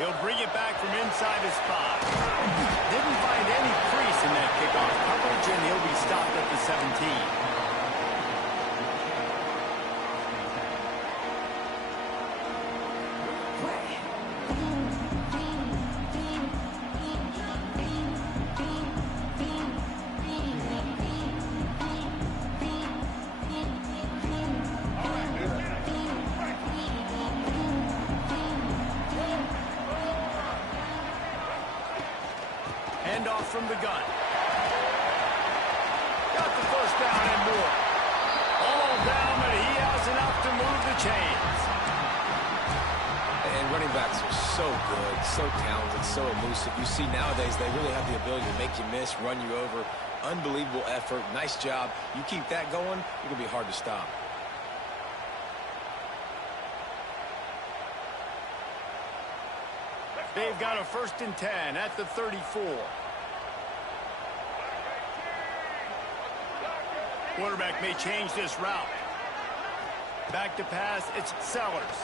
He'll bring it back from inside his spot. Didn't find any crease in that kickoff coverage, and he'll be stopped at the 17. Handoff from the gun. Got the first down and more. All down, but he has enough to move the chains. And running backs are so good, so talented, so elusive. You see nowadays they really have the ability to make you miss, run you over. Unbelievable effort. Nice job. You keep that going, you're going to be hard to stop. They've got a 1st and 10 at the 34. Quarterback may change this route. Back to pass, it's Sellers.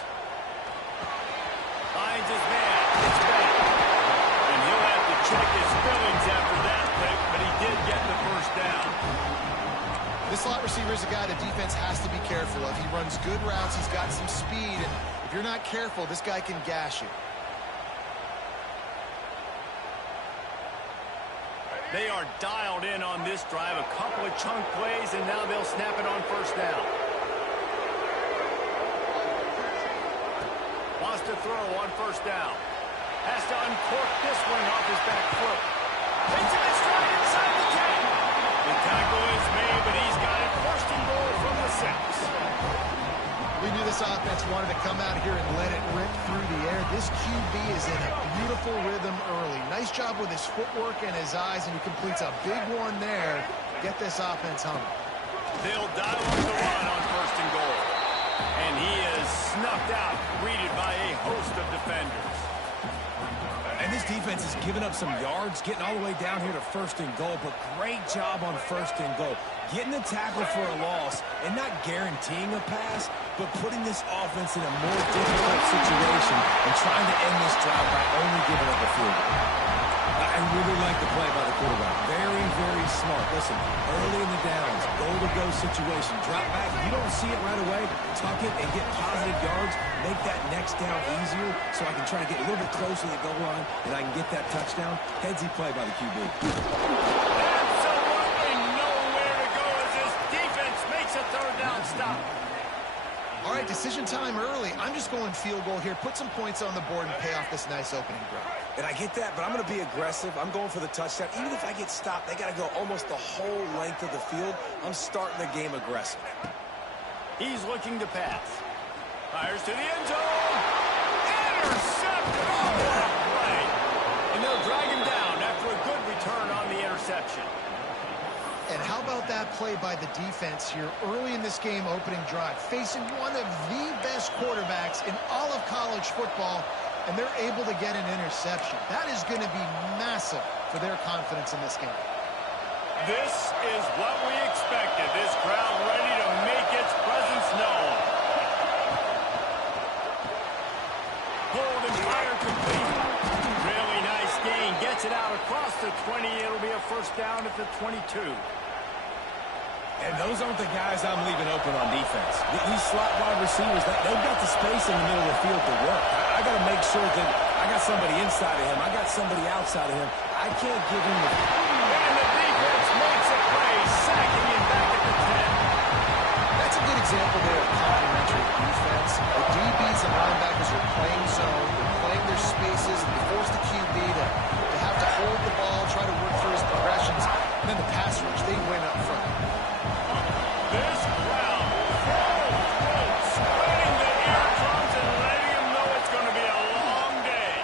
Finds his man, it's back. And he'll have to check his feelings after that pick, but he did get the first down. This slot receiver is a guy the defense has to be careful of. He runs good routes, he's got some speed, and if you're not careful, this guy can gash you. They are dialed in on this drive. A couple of chunk plays, and now they'll snap it on 1st down. Wants to throw on 1st down. Has to uncork this one off his back foot. Takes it in stride inside the 10. The tackle is made, but he's got it 1st and goal from the 6. We knew this offense wanted to come out here and let it rip through the air. This QB is in a beautiful rhythm early. Nice job with his footwork and his eyes, and he completes a big one there. Get this offense humming. They'll dial up the run on 1st and goal. And he is snuffed out, greeted by a host of defenders. And this defense has given up some yards, getting all the way down here to 1st and goal, but great job on 1st and goal. Getting the tackle for a loss and not guaranteeing a pass, but putting this offense in a more difficult situation and trying to end this drive by only giving up a field goal. I really like the play by the quarterback. Very, very smart. Listen, early in the downs, goal-to-go situation, drop back. You don't see it right away. Tuck it and get positive yards. Make that next down easier so I can try to get a little bit closer to the goal line and I can get that touchdown. Headsy play by the QB. Absolutely nowhere to go as this defense makes a 3rd down stop. All right, decision time early. I'm just going field goal here. Put some points on the board and pay off this nice opening drive. And I get that, but I'm going to be aggressive. I'm going for the touchdown. Even if I get stopped, they got to go almost the whole length of the field. I'm starting the game aggressive. He's looking to pass. Fires to the end zone. Intercepted. Oh, what a play. And they'll drag him down after a good return on the interception. And how about that play by the defense here early in this game opening drive, facing one of the best quarterbacks in all of college football, and they're able to get an interception. That is going to be massive for their confidence in this game. This is what we expected. This crowd ready to make its presence known. Hold and fire complete. Really nice gain. Gets it out across the 20. It'll be a 1st down at the 22. And those aren't the guys I'm leaving open on defense. These slot wide receivers, they've got the space in the middle of the field to work. I got to make sure that I got somebody inside of him. I got somebody outside of him. I can't give him the... And the defense makes a play, sacking him back at the 10. That's a good example there of complementary defense. The DBs and linebackers are playing zone. They're playing their spaces, and they force the QB to have to hold the ball, try to work through his progressions. And then the pass rush, they win up front. This crowd spreading the eardrums and letting them know it's going to be a long day.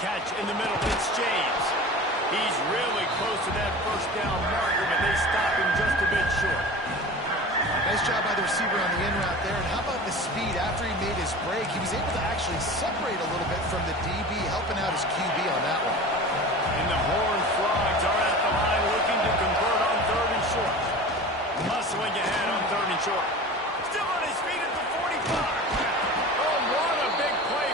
Catch in the middle, it's James. He's really close to that 1st down marker, but they stop him just a bit short. Nice job by the receiver on the in route there. And how about the speed after he made his break? He was able to actually separate a little bit from the DB, helping out his QB on that one. And the Horned Frogs are at the line looking to convert on 3rd and short. Hustling ahead on 3rd and short. Still on his feet at the 45. Oh, what a big play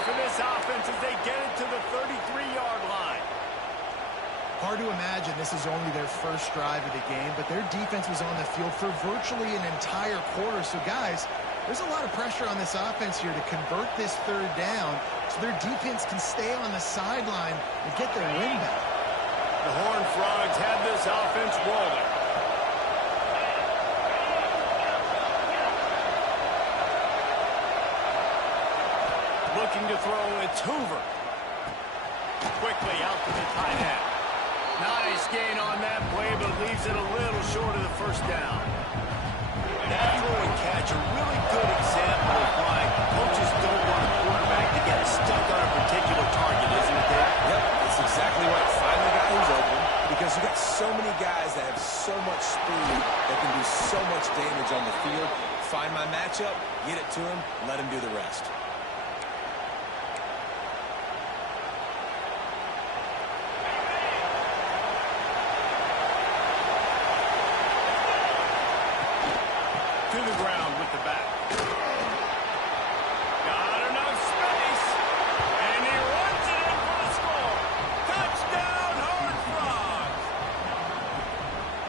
is only their first drive of the game, but their defense was on the field for virtually an entire quarter. So, guys, there's a lot of pressure on this offense here to convert this third down so their defense can stay on the sideline and get their win back. The Horned Frogs have this offense rolling. Looking to throw, it's Hoover. Quickly out to the tight end. Nice gain on that play, but leaves it a little short of the first down. That throw and catch, a really good example of why coaches don't want a quarterback to get stuck on a particular target, isn't it, Dave? Yep, that's exactly right. Find the guy who's open, because you got so many guys that have so much speed that can do so much damage on the field. Find my matchup, get it to him, let him do the rest. To the ground with the back. Got enough space. And he runs it in for the score. Touchdown, Horned Frogs.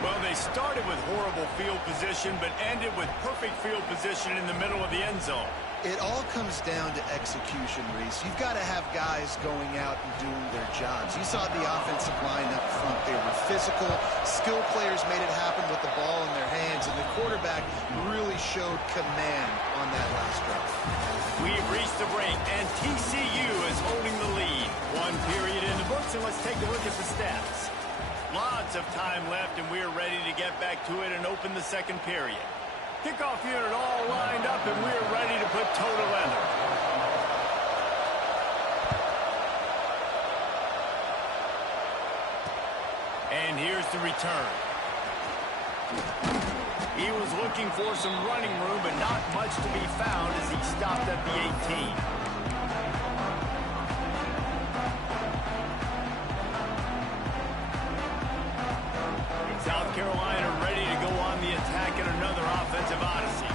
Well, they started with horrible field position, but ended with perfect field position in the middle of the end zone. It all comes down to execution, Reese. You've got to have guys going out and doing their jobs. You saw the offensive line up front. They were physical. Skilled players made it happen with the ball in their hands, and the quarterback really showed command on that last drive. We've reached the break, and TCU is holding the lead. One period in the books, and let's take a look at the stats. Lots of time left, and we're ready to get back to it and open the second period. Kickoff unit all lined up, and we're ready to put toe to leather. And here's the return. He was looking for some running room, but not much to be found as he stopped at the 18. South Carolina ready to go on the attack in another offensive odyssey.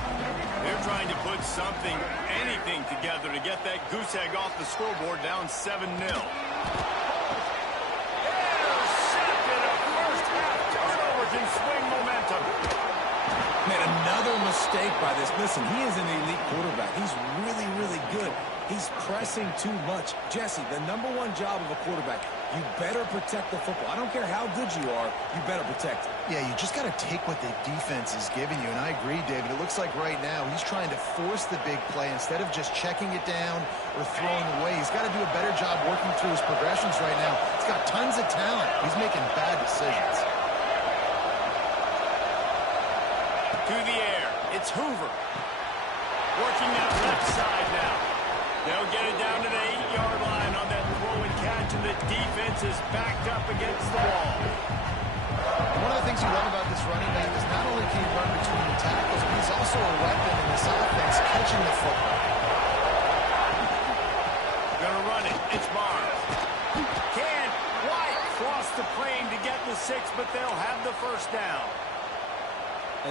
They're trying to put something, anything together to get that goose egg off the scoreboard down 7-0. Intercepted, a first half turnover can swing momentum. Man, another mistake by this. Listen, he is an elite quarterback. He's really, really good. He's pressing too much. Jesse, the #1 job of a quarterback, you better protect the football. I don't care how good you are, you better protect it. Yeah, you just got to take what the defense is giving you, and I agree, David. It looks like right now he's trying to force the big play instead of just checking it down or throwing away. He's got to do a better job working through his progressions right now. He's got tons of talent. He's making bad decisions. To the air, it's Hoover. Working that left side now. They'll get it down to the 8-yard line on that throw and catch, and the defense is backed up against the wall. One of the things you love about this running back is not only can he run between the tackles, but he's also a weapon in this offense, catching the football. Gonna run it. It's Barnes. Can't quite cross the plane to get the 6, but they'll have the first down.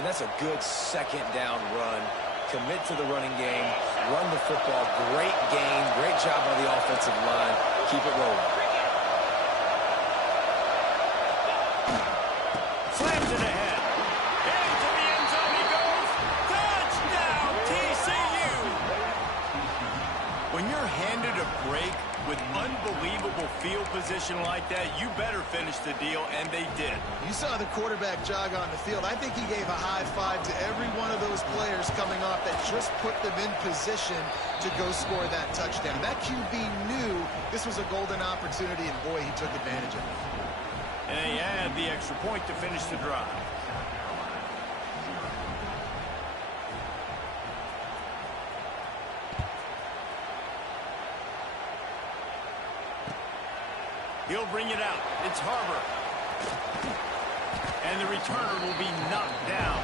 And that's a good second down run. Commit to the running game, run the football. Great game, great job by the offensive line. Keep it rolling. Slams it ahead. Into the end zone he goes. Touchdown, TCU! When you're handed a break with unbelievable field position like that, you better finish the deal, and they did. You saw the quarterback jog on the field. I think he gave a high five to every one of those players coming off that just put them in position to go score that touchdown. That QB knew this was a golden opportunity, and boy, he took advantage of it. And they add the extra point to finish the drive. He'll bring it out. It's Harbor. And the returner will be knocked down.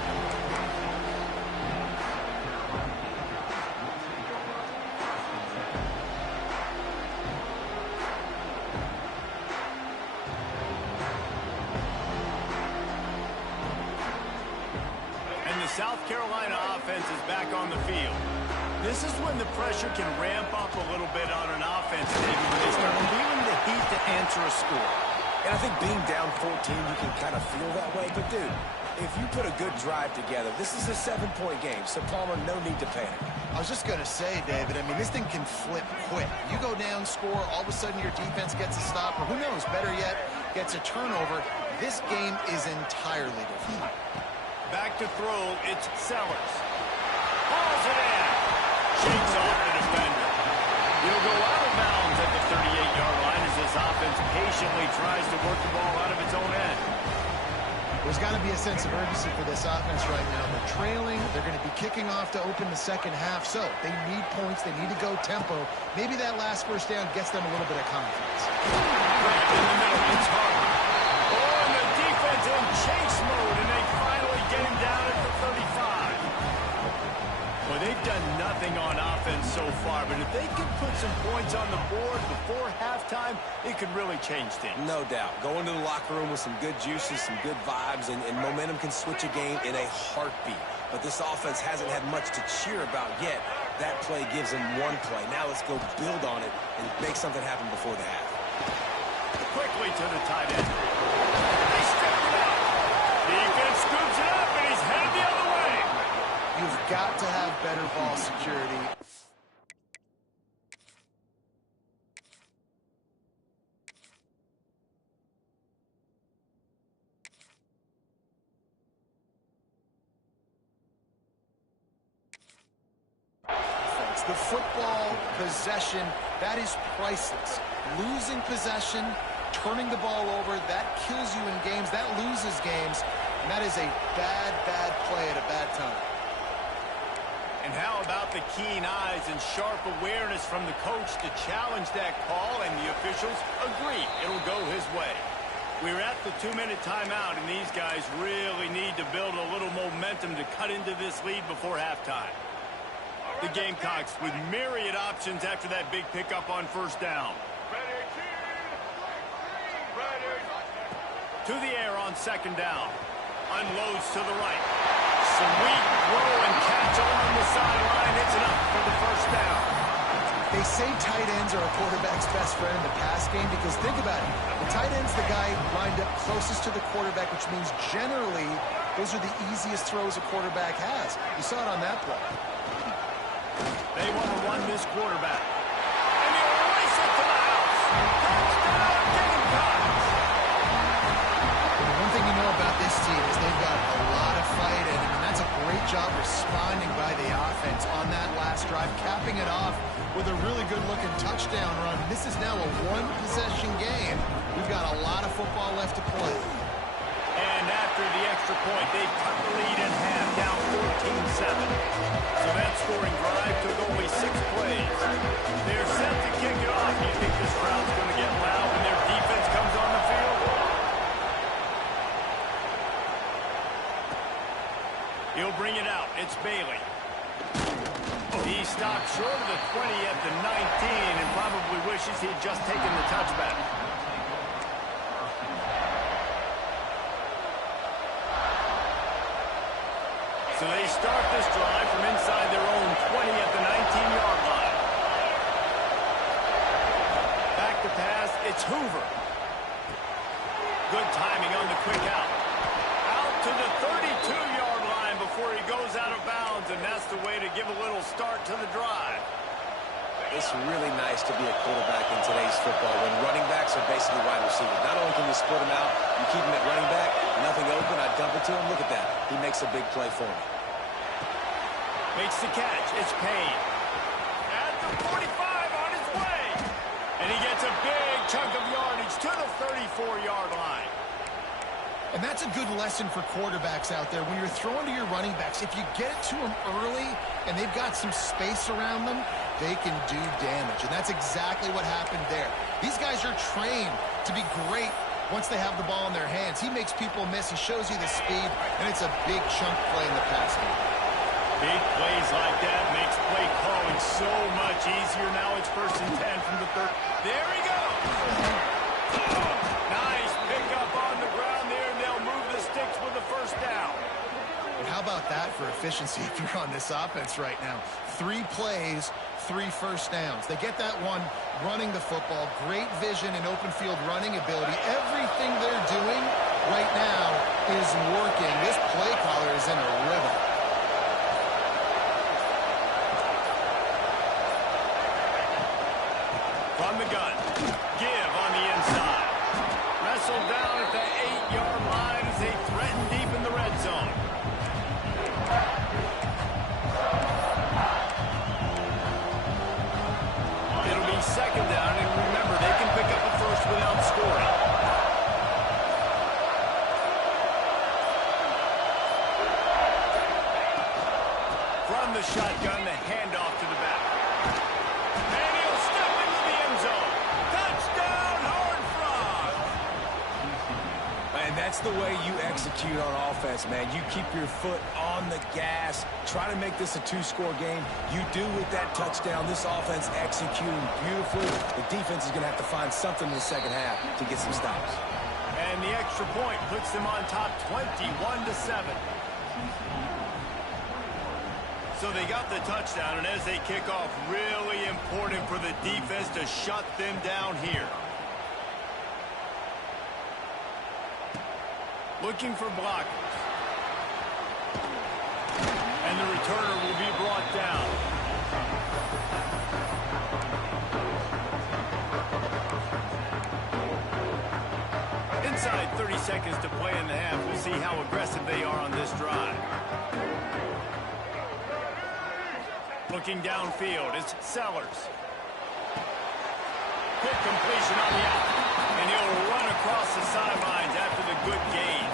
And the South Carolina offense is back on the field. This is when the pressure can ramp up a little bit on an offense, maybe when they start feeling the heat to answer a score. And I think being down 14, you can kind of feel that way. But, dude, if you put a good drive together, this is a 7-point game. So, Palmer, no need to panic. I was just going to say, David, I mean, this thing can flip quick. You go down, score, all of a sudden your defense gets a stop, or who knows, better yet, gets a turnover. This game is entirely different. Back to throw, it's Sellers. Balls it in. Shakes off the defender. He'll go out of bounds at the 38-yard line as this offense patiently tries to work the ball out of its own end. There's got to be a sense of urgency for this offense right now. They're trailing. They're going to be kicking off to open the second half. So they need points. They need to go tempo. Maybe that last first down gets them a little bit of confidence. Right in the middle, it's Harper. Oh, and the defense in chase mode, and they finally get him down at the 35. Well, they've done nothing on offense so far, but if they can put some points on the board before halftime, it could really change things. No doubt. Go into the locker room with some good juices, some good vibes, and momentum can switch a game in a heartbeat. But this offense hasn't had much to cheer about yet. That play gives them one play. Now let's go build on it and make something happen before the half. Quickly to the tight end. They strip it out. Defense scoops it up, and he's headed the other way. You've got to have better ball security. The football possession, that is priceless. Losing possession, turning the ball over, that kills you in games, that loses games, and that is a bad, bad play at a bad time. And how about the keen eyes and sharp awareness from the coach to challenge that call, and the officials agree it'll go his way. We're at the 2-minute timeout, and these guys really need to build a little momentum to cut into this lead before halftime. The Gamecocks with myriad options after that big pickup on first down. To the air on second down. Unloads to the right. Sweet throw and catch on the sideline. It's enough for the first down. They say tight ends are a quarterback's best friend in the pass game because think about it. The tight end's the guy lined up closest to the quarterback, which means generally those are the easiest throws a quarterback has. You saw it on that play. They want to run this quarterback. And he'll race it to the house. Touchdown, Gamecocks. One thing you know about this team is they've got a lot of fight in them, and that's a great job responding by the offense on that last drive, capping it off with a really good-looking touchdown run. This is now a one-possession game. We've got a lot of football left to play. And after the extra point, they cut the lead in half, down 14-7. So that scoring drive took only 6 plays. They're set to kick it off. Do you think this crowd's going to get loud when their defense comes on the field? He'll bring it out. It's Bailey. He stopped short of the 20 at the 19 and probably wishes he'd just taken the touchback. So they start this drive from inside their own 20 at the 19-yard line. Back to pass, it's Hoover. Good timing on the quick out. Out to the 32-yard line before he goes out of bounds, and that's the way to give a little start to the drive. It's really nice to be a quarterback in today's football when running backs are basically wide receivers. Not only can you split them out, you keep them at running back, nothing open, I dump it to him. Look at that. He makes a big play for me. Makes the catch. It's Payne. At the 45 on his way. And he gets a big chunk of yardage to the 34-yard line. And that's a good lesson for quarterbacks out there. When you're throwing to your running backs, if you get it to them early and they've got some space around them, they can do damage. And that's exactly what happened there. These guys are trained to be great once they have the ball in their hands. He makes people miss. He shows you the speed, and it's a big chunk play in the pass game. Big plays like that makes play calling so much easier. Now it's 1st and 10 from the third. There he goes. Nice pickup on the ground there, and they'll move the sticks with the first down. And how about that for efficiency if you're on this offense right now? 3 plays, 3 first downs. They get that one running the football. Great vision and open field running ability. Everything they're doing right now is working. This play caller is in a rhythm. From the gun, give on the inside. Wrestled down at the 8-yard line as they threaten deep in the red zone. It'll be second down, and remember, they can pick up a first without scoring. From the shotgun, the handoff to the back. And he'll step into the end zone. Touchdown, Horned Frogs! And that's the way you execute on offense, man. You keep your foot on the gas. Try to make this a 2-score game. You do with that touchdown. This offense executing beautifully. The defense is going to have to find something in the second half to get some stops. And the extra point puts them on top 21-7. So they got the touchdown, and as they kick off, really important for the defense to shut them down here. Looking for blockers. And the returner will be brought down. Inside 30 seconds to play in the half. We'll see how aggressive they are on this drive. Looking downfield, it's Sellers. Quick completion on the out. And he'll run across the sidelines after the good gain.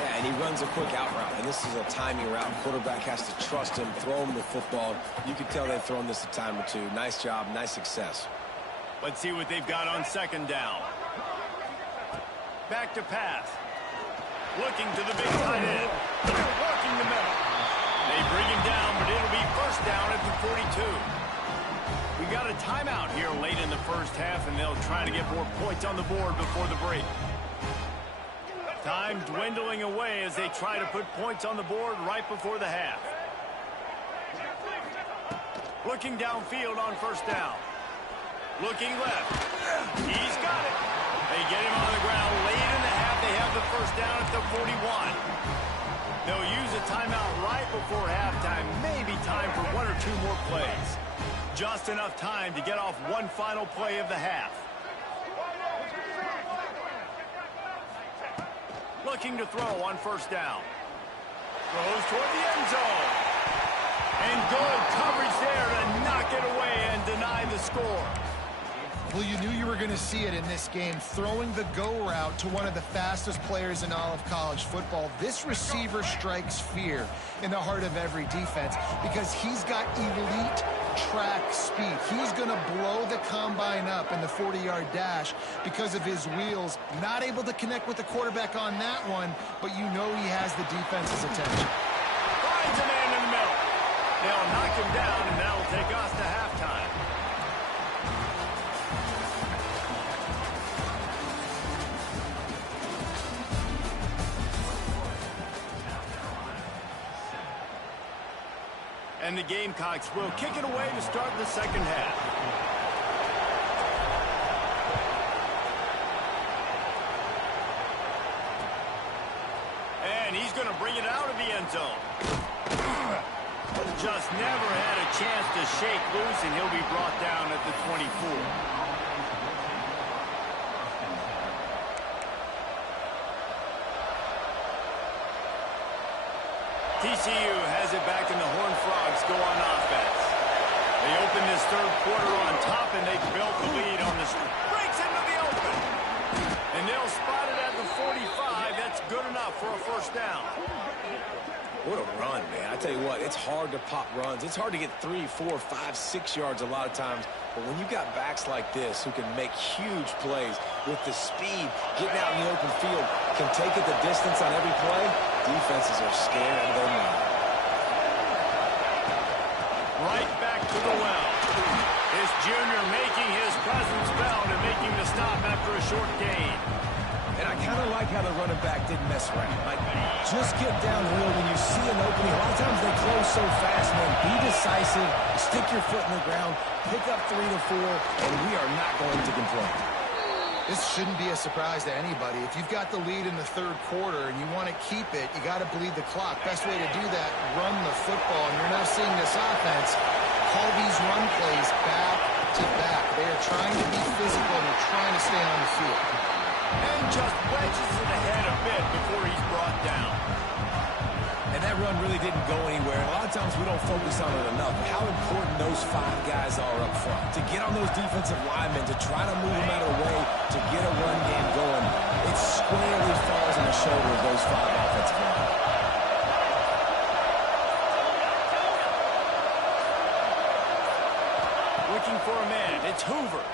Yeah, and he runs a quick out route, and this is a timing route. Quarterback has to trust him, throw him the football. You can tell they've thrown this a time or two. Nice job, nice success. Let's see what they've got on second down. Back to pass. Looking to the big tight end. Working the middle. They bring him down, but it'll be first down at the 42. We got a timeout here late in the first half, and they'll try to get more points on the board before the break. Time dwindling away as they try to put points on the board right before the half. Looking downfield on first down. Looking left. He's got it. They get him on the ground late in the half. They have the first down at the 41. They'll use a timeout right before halftime. Maybe time for 1 or 2 more plays. Just enough time to get off one final play of the half. Looking to throw on first down. Throws toward the end zone. And good coverage there to knock it away and deny the score. Well, you knew you were going to see it in this game, throwing the go route to one of the fastest players in all of college football. This receiver strikes fear in the heart of every defense because he's got elite track speed. He's going to blow the combine up in the 40-yard dash because of his wheels. Not able to connect with the quarterback on that one, but you know he has the defense's attention. Finds a man in the middle. They'll knock him down, and that'll take us to halftime. And the Gamecocks will kick it away to start the second half. And he's going to bring it out of the end zone. Just never had a chance to shake loose, and he'll be brought down at the 24. TCU has it back, and the Horned Frogs go on offense. They open this third quarter on top, and they built the lead on the street. Breaks into the open. And they'll spot it at the 45. That's good enough for a first down. What a run, man. I tell you what, it's hard to pop runs. It's hard to get 3, 4, 5, 6 yards a lot of times. But when you've got backs like this who can make huge plays with the speed, getting out in the open field, can take it the distance on every play, defenses are scared out of their mind. Right back to the well. This junior making his presence felt and making the stop after a short gain. And I kind of like how the running back didn't mess around. Like, just get downhill when you see an opening. A lot of times they close so fast, man. Be decisive, stick your foot in the ground, pick up 3 to 4, and we are not going to complain. This shouldn't be a surprise to anybody. If you've got the lead in the third quarter and you want to keep it, you got to bleed the clock. Best way to do that, run the football. And you're now seeing this offense call these run plays back to back. They are trying to be physical and they're trying to stay on the field. And just wedges it ahead a bit before he's brought down. And that run really didn't go anywhere. A lot of times we don't focus on it enough. How important those 5 guys are up front. To get on those defensive linemen, to try to move them out of the way, to get a run game going, it squarely falls on the shoulder of those 5 offensive linemen. Looking for a man. It's Hoover.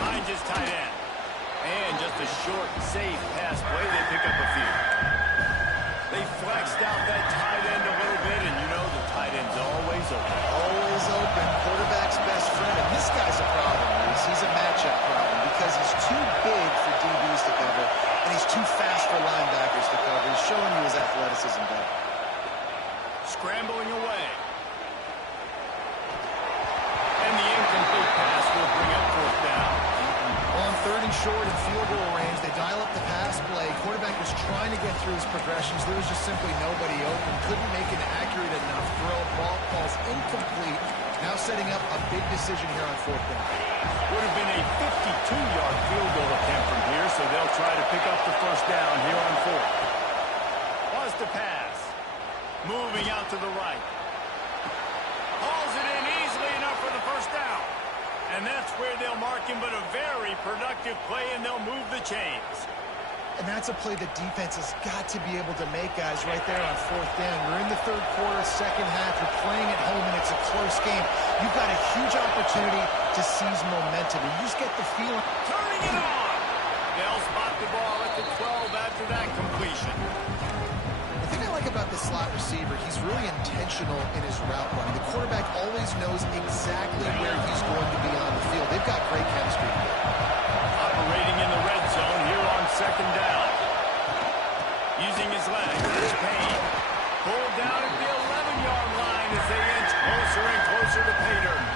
Finds his tight end. And just a short, safe pass play. They pick up a few. They flexed out that tight end a little bit, and you know the tight end's always open. Always open. Quarterback's best friend. And this guy's a problem, Reese. He's a matchup problem because he's too big for DBs to cover, and he's too fast for linebackers to cover. He's showing you his athleticism there. Scrambling away. And the incomplete pass will bring up 4th down. On 3rd and short and field goal range, they dial up the pass play. Quarterback was trying to get through his progressions. There was just simply nobody open. Couldn't make an accurate enough throw. Ball falls incomplete. Now setting up a big decision here on 4th down. Would have been a 52-yard field goal attempt from here, so they'll try to pick up the 1st down here on 4th. Wants to pass. Moving out to the right. Hauls it in easily enough for the 1st down. And that's where they'll mark him, but a very productive play, and they'll move the chains. And that's a play the defense has got to be able to make, guys, right there on 4th down. We're in the 3rd quarter, 2nd half. You're playing at home, and it's a close game. You've got a huge opportunity to seize momentum. And you just get the feeling. Turning it on. They'll spot the ball at the 12 after that completion. The thing I like about the slot receiver, he's really intentional in his route running. The quarterback always knows exactly where he's going to be on the field. They've got great chemistry. Operating in the red zone here on 2nd down. Using his legs. There's Payne. Pulled down at the 11-yard line as they inch closer and closer to pay dirt.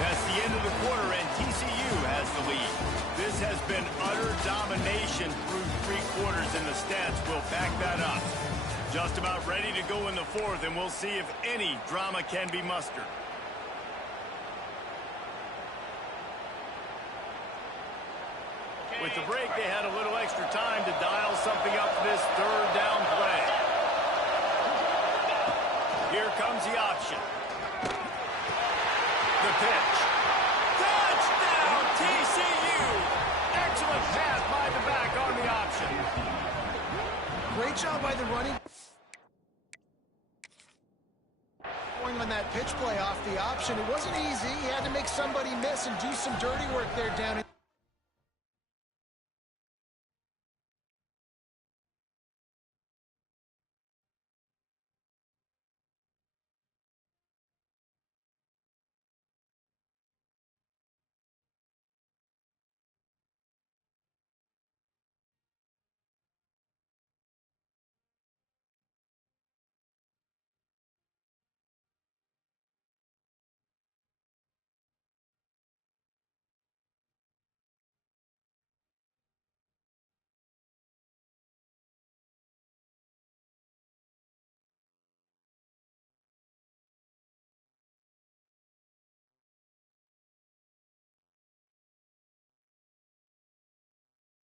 That's the end of the quarter, and TCU has the lead. This has been utter domination through 3 quarters, and the stats will back that up. Just about ready to go in the 4th, and we'll see if any drama can be mustered. With the break, they had a little extra time to dial something up for this 3rd down play. Here comes the option. The pitch. Touchdown, TCU! Excellent pass by the back on the option. Great job by the running. On that pitch play off the option. It wasn't easy. He had to make somebody miss and do some dirty work there down in